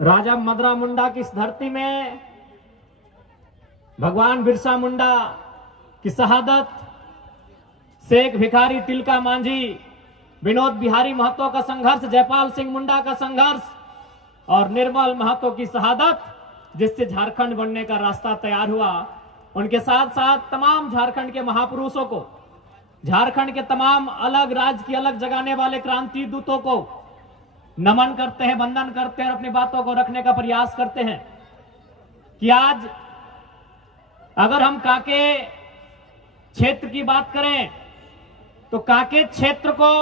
राजा मदरा मुंडा की इस धरती में भगवान बिरसा मुंडा की शहादत, शेख भिखारी तिलका मांझी, विनोद बिहारी महतो का संघर्ष, जयपाल सिंह मुंडा का संघर्ष और निर्मल महतो की शहादत, जिससे झारखंड बनने का रास्ता तैयार हुआ। उनके साथ साथ तमाम झारखंड के महापुरुषों को, झारखंड के तमाम अलग राज्य की अलग जगाने वाले क्रांति दूतों को नमन करते हैं, वंदन करते हैं और अपनी बातों को रखने का प्रयास करते हैं कि आज अगर हम काके क्षेत्र की बात करें तो काके क्षेत्र को,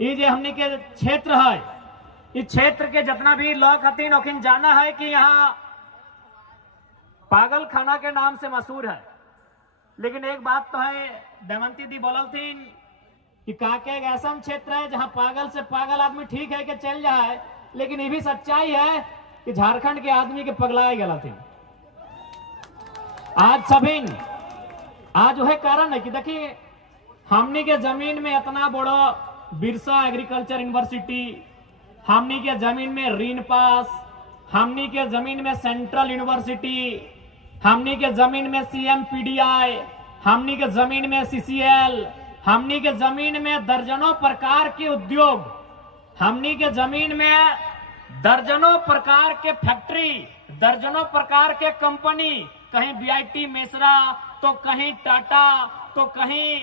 ये जो हमने के क्षेत्र है, इस क्षेत्र के जितना भी लोग हतीन ओखिन जाना है कि यहाँ पागल खाना के नाम से मशहूर है। लेकिन एक बात तो है, दमयंती दी बोलल थी कि काके एक ऐसा क्षेत्र है जहां पागल से पागल आदमी ठीक है कि चल जाए, लेकिन ये भी सच्चाई है कि झारखंड के आदमी के पगलाए गला थे। आज सभी आज वह कारण है कि देखिए हमने के जमीन में इतना बड़ा बिरसा एग्रीकल्चर यूनिवर्सिटी, हमने के जमीन में रीन पास, हमने के जमीन में सेंट्रल यूनिवर्सिटी, हमने के जमीन में CMPDI, हमने के जमीन में CCL, हमने के जमीन में दर्जनों प्रकार के उद्योग, हमने के जमीन में दर्जनों प्रकार के फैक्ट्री, दर्जनों प्रकार के कंपनी, कहीं BIT मेसरा तो कहीं टाटा तो कहीं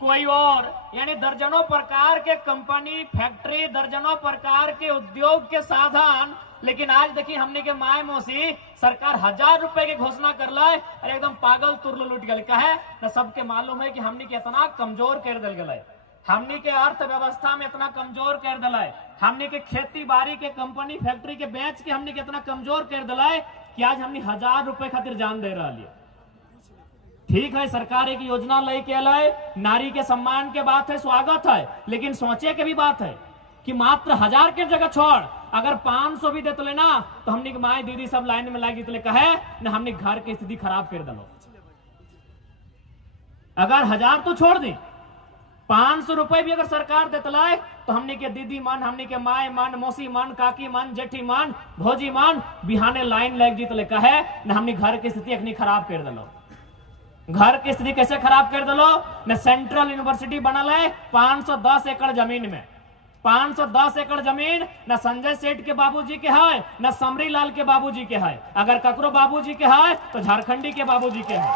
कोई और, यानी दर्जनों प्रकार के कंपनी, फैक्ट्री, दर्जनों प्रकार के उद्योग के साधन। लेकिन आज देखिए हमने के माय मौसी सरकार 1000 रुपए की घोषणा कर लाए और एकदम पागल तुरलो लुट गए। कहे न सबके मालूम है कि हमने के इतना कमजोर कर दिल गए, हमने के अर्थव्यवस्था में इतना कमजोर कर दिला है, हमने के खेती बाड़ी के कंपनी फैक्ट्री के बेच के हमने के इतना कमजोर कर दिला है कि आज हमने 1000 रुपए खातिर जान दे रहा है। ठीक है, सरकार एक योजना लेके लाए, नारी के सम्मान के बात है, स्वागत है, लेकिन सोचे के भी बात है कि मात्र 1000 के जगह छोड़ अगर 500 भी देते लेना तो हमने के माए दीदी सब लाइन में लागी तो कहे न हमने घर की स्थिति खराब कर दलो। अगर 1000 तो छोड़ दी, 500 रुपए भी अगर सरकार देते लाए तो हमने के दीदी मन, हमने के माए मन, मौसी मन, काकी मन, जेठी मन, भौजी मन बिहाने लाइन लग जी तो कहे न हमने घर की स्थिति अखनी खराब कर दलो। घर की स्थिति कैसे खराब कर दलो? न सेंट्रल यूनिवर्सिटी बनल है 510 एकड़ जमीन में, 510 एकड़ जमीन न संजय सेठ के बाबूजी के है, न समरी लाल के बाबूजी के है। अगर ककरो बाबूजी के है तो झारखंडी के बाबूजी के है।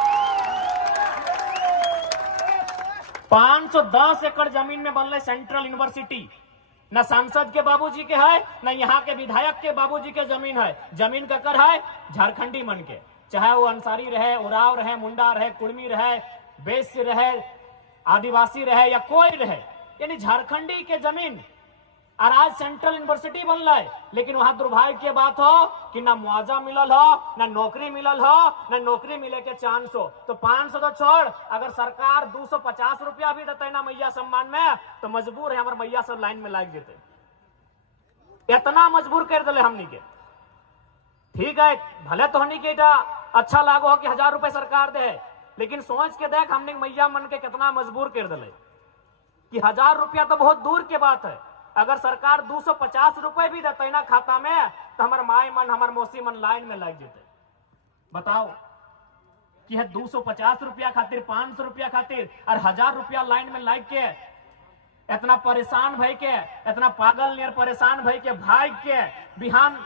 510 एकड़ जमीन में बनल सेंट्रल यूनिवर्सिटी, न सांसद के बाबूजी के है, न यहाँ के विधायक के बाबूजी के जमीन है। जमीन ककर है? झारखंडी मन के, चाहे वो अंसारी रहे, उराव रहे, मुंडा रहे, कुर्मी रहे, वैश्य रहे, आदिवासी रहे या कोई रहे, यानी झारखंडी के जमीन। और आज सेंट्रल यूनिवर्सिटी बनल है, लेकिन वहां दुर्भाग्य की बात हो कि ना मुआवजा मिलल हो, ना नौकरी मिलल हो, ना नौकरी मिले के चांस हो। तो 500 तो छोड़, अगर सरकार 250 रुपया भी देते ना मैया सम्मान में तो मजबूर है हमारे मैया सब लाइन में लग जेते। इतना मजबूर कर दिले हमनी के। ठीक है, भले तो हमनी के अच्छा लागो हो कि 1000 रुपए सरकार दे, लेकिन सोच के देख हमने मैया मन के कितना मजबूर कर दिले कि 1000 रुपया तो बहुत दूर के बात है। अगर सरकार 250 रुपए भी देते ना खाता में तो हमारे माई मन, हमारे मौसी मन लाइन में लग जेते। बताओ कि है 250 रुपया खातिर, 500 रुपया खातिर और 1000 रुपया लाइन में लग के इतना परेशान भई के, इतना पागल नियर परेशान भई के, भाग के बिहान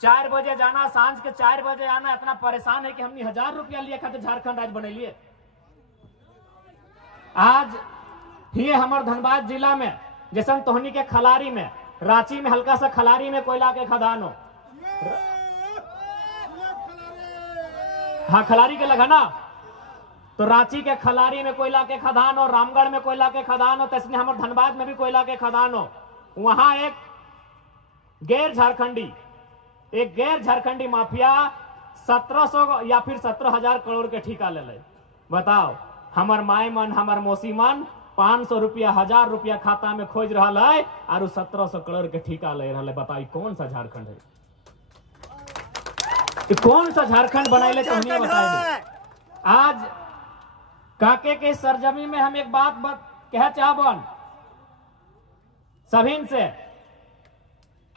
4 बजे जाना, सांझ के 4 बजे आना, इतना परेशान है कि हमने 1000 रुपया लिए खातिर झारखंड राज्य बने लिए। आज ही हमारे धनबाद जिला में जैसे तोहनी के खलारी में, रांची में हल्का सा खलारी में कोयला के खदान हो, हाँ खलारी के लगा ना, तो रांची के खलारी में कोयला के खदान हो, रामगढ़ में कोयला के खदान हो, तो इसलिए हमारे धनबाद में भी कोयला के खदान हो। वहां एक गैर झारखंडी माफिया 1700 या फिर 17,000 करोड़ के ठेका ले ले। बताओ, हमार माय मन, हमार मौसी मन 500 रुपया, 1000 रुपया खाता में खोज रहा है और 1700 करोड़ के ठेका ले रहा है। बताइए कौन सा झारखंड है? कौन सा झारखंड बनाए तो हमें बताइए। आज काके के सरजमी में हम एक बात कह चाहबन सभी से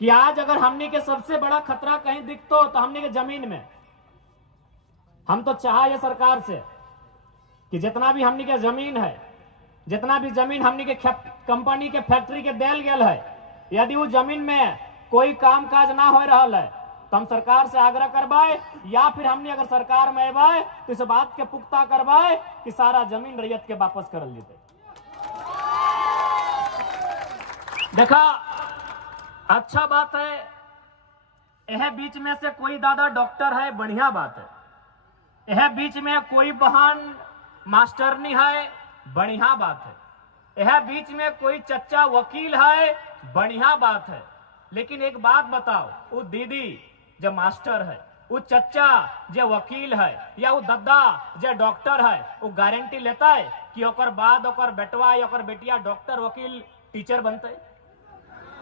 कि आज अगर हमने के सबसे बड़ा खतरा कहीं दिखतो तो हमने के जमीन में। हम तो चाह ये सरकार से कि जितना भी हमने के जमीन है, जितना भी जमीन हमने के कंपनी के फैक्ट्री के देल गेल है, यदि वो जमीन में कोई काम काज ना हो रहा है तो हम सरकार से आग्रह करवाए, या फिर हमने अगर सरकार में अबे तो इस बात के पुख्ता करवाए कि सारा जमीन रैयत के वापस करल जेते। देखा, अच्छा बात है, यह बीच में से कोई दादा डॉक्टर है, बढ़िया बात है। यह बीच में कोई बहन मास्टरनी है, बढ़िया बात है। यह बीच में कोई चच्चा वकील है, बढ़िया बात है। लेकिन एक बात बताओ, वो दीदी जो मास्टर है, वो चच्चा जो वकील है, या वो दद्दा जो डॉक्टर है, वो गारंटी लेता है कि ओकर बाद ओकर बेटवा या ओकर बेटिया डॉक्टर वकील टीचर बनते?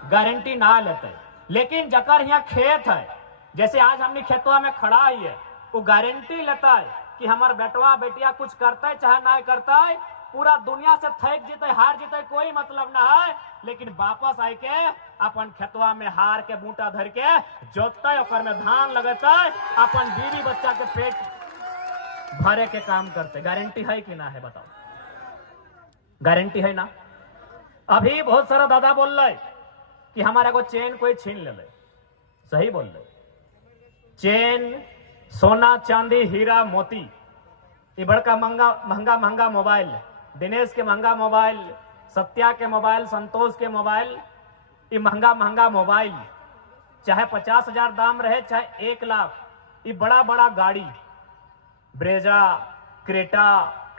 गारंटी ना लेते। लेकिन जकर यहाँ खेत है, जैसे आज हमने खेतवा में खड़ा ही है, वो गारंटी लेता है कि हमार बेटवा बेटिया कुछ करता है चाहे ना करता है, पूरा दुनिया से थक जीते हार जीते कोई मतलब ना है, लेकिन वापस आए के अपन खेतवा में हार के बूटा धर के जोतता है, ओकर में धान लगता है, अपन बीवी बच्चा के पेट भरे के काम करते। गारंटी है कि ना है बताओ? गारंटी है ना? अभी बहुत सारा दादा बोल रहे कि हमारा को चेन कोई छीन ले। सही बोल रहे, चेन, सोना चांदी हीरा मोती, ये बड़का महंगा मोबाइल, दिनेश के महंगा मोबाइल, सत्या के मोबाइल, संतोष के मोबाइल, ये महंगा मोबाइल, चाहे 50,000 दाम रहे चाहे 1 लाख, ये बड़ा बड़ा गाड़ी, ब्रेजा, क्रेटा,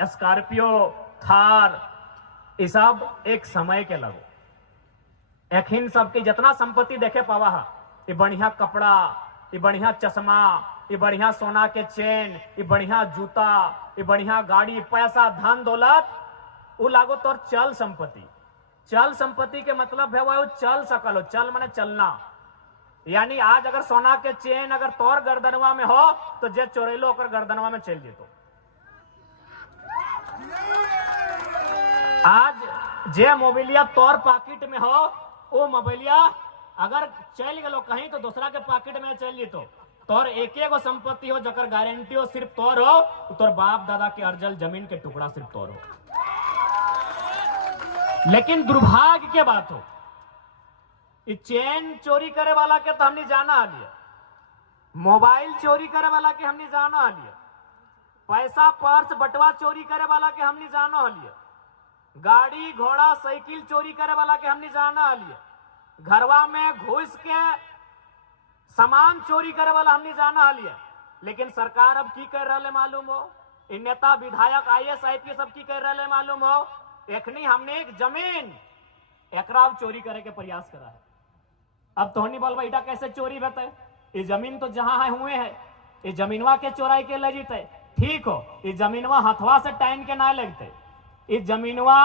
स्कॉर्पियो, थार, ये सब एक समय के लगो। एखिन सबकी जितना संपत्ति देखे पावा है, ये बढ़िया कपड़ा, ये बढ़िया चश्मा, ये बढ़िया सोना के चेन, ये बढ़िया जूता, ये बढ़िया गाड़ी, पैसा, धन दौलत, वो लागो तोर चल संपत्ति। चल संपत्ति के मतलब है वो चल सकल हो। चल माने चलना, यानी आज अगर सोना के चेन अगर तोर गर्दनवा में हो तो जे चोरेलो ओकर गर्दनवा में चल जेतो। आज जे मोबाइलिया तोर पॉकेट में हो, वो मोबाइलिया अगर चल गलो कहीं तो दूसरा के पॉकेट में चल जेतो। तोर एक एगो संपत्ति हो जकर गारंटी हो सिर्फ तोर हो, तोर बाप दादा के अर्जल जमीन के टुकड़ा सिर्फ तोर हो। लेकिन दुर्भाग्य के बात हो, ये चेन चोरी करे वाला के तो हमने जाना आ लिया, मोबाइल चोरी करे वाला के हमने जाना आ लिया, पैसा पर्स बटवा चोरी करे वाला के हमने जाना आ लिया, गाड़ी घोड़ा साइकिल चोरी करे वाला के हमने जाना आ लिया, घरवा में घुस के सामान चोरी करे वाला हमने जाना आ लिया। लेकिन सरकार अब की कर रहे मालूम हो? इन नेता विधायक IAS IPS सब की कर रहे मालूम हो? एखनी हमने एक जमीन एकराव चोरी करे के प्रयास करा है। अब तोहनी बोल बेटा कैसे चोरी बता? ये जमीन तो जहां है हुए है, ये जमीनवा के चोराई के ले जीते, ठीक हो, ये जमीनवा हथवा से टाइन के ना लगते, ये जमीनवा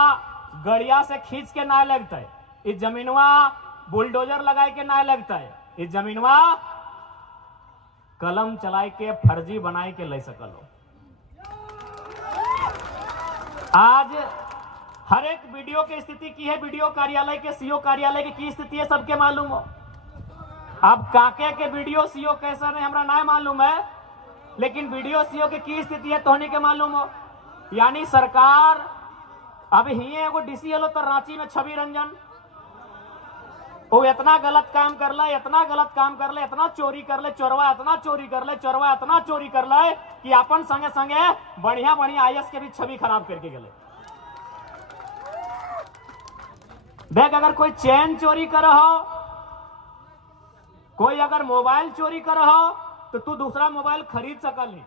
गड़िया से खींच के ना लगते, ये जमीनवा बुलडोजर लगाए के ना लगता है, ये जमीनवा कलम चलाए के फर्जी बनाए के ले सकलो। आज हर एक वीडियो की स्थिति की है, वीडियो कार्यालय के सीओ कार्यालय की स्थिति है, सबके मालूम हो। अब काके के वीडियो सीओ कैसा नहीं हमरा ना मालूम है, लेकिन वीडियो सीओ की स्थिति है तोहनी के मालूम हो। यानी सरकार अब ही एगो डीसी हलो तो रांची में छवि रंजन, वो इतना गलत काम कर ले, इतना गलत काम कर ले, इतना चोरी कर ले, चोरवा इतना चोरी कर ले, चोरवा इतना चोरी कर ले कि अपन संगे संगे बढ़िया बढ़िया IAS के भी छवि खराब करके गए। देख, अगर कोई चेन चोरी कर हो, कोई अगर मोबाइल चोरी कर हो तो तू दूसरा मोबाइल खरीद सकल है,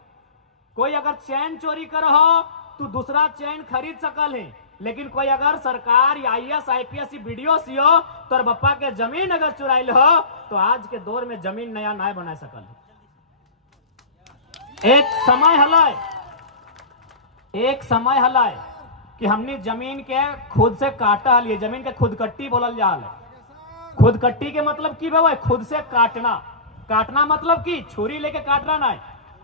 कोई अगर चेन चोरी कर हो तू दूसरा चेन खरीद सकल है। लेकिन कोई अगर सरकार या IAS IPS वीडियो सीओ तोर बप्पा के जमीन अगर चुराइल हो तो आज के दौर में जमीन नया ना बना सकल है। एक समय हलाय कि हमने जमीन के खुद से काटा लिए, जमीन के खुदकट्टी बोलल जा रहा है। खुदकट्टी के मतलब की भाई? खुद से काटना। काटना मतलब की छुरी लेके काटना ना,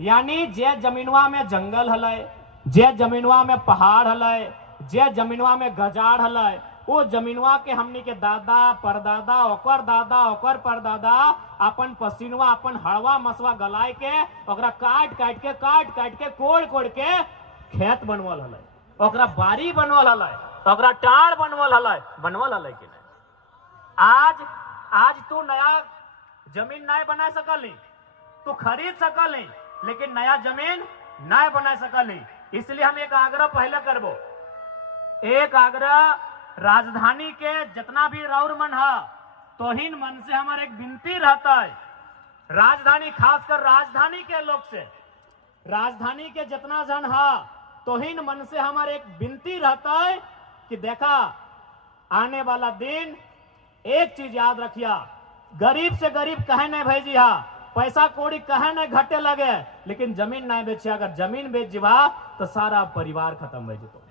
यानी जे जमीनवा में जंगल हलय, जे जमीनवा में पहाड़ हलय, जे जमीनवा में गजाड़ हलय, वो जमीनवा के हमनी के दादा परदादा ओकर दादा ओकर परदादा अपन पसीनवा अपन हड़वा मसवा गलाय के ओकरा काट काट के कोड़ के खेत बनवल हलै, ओकरा बारी बनवल हलै, ओकरा टाड़ बनवल हलै कि नहीं। आज तू नया जमीन नहीं बना सकली, तू खरीद सकली, लेकिन नया जमीन नहीं बना सकली। इसलिए हम एक आग्रह पहले करबो, एक आग्रह राजधानी के जितना भी रौर मन है तोहिन मन से हमारे एक विनती रहता है, राजधानी खासकर राजधानी के लोग से, राजधानी के जितना जन है तोहिन मन से हमारे एक विनती रहता है कि देखा आने वाला दिन एक चीज याद रखिया, गरीब से गरीब कहे नहीं भेजी हा, पैसा कौड़ी कहे नहीं घटे लगे, लेकिन जमीन नहीं बेचे। अगर जमीन बेच जीवा तो सारा परिवार खत्म हो जतो।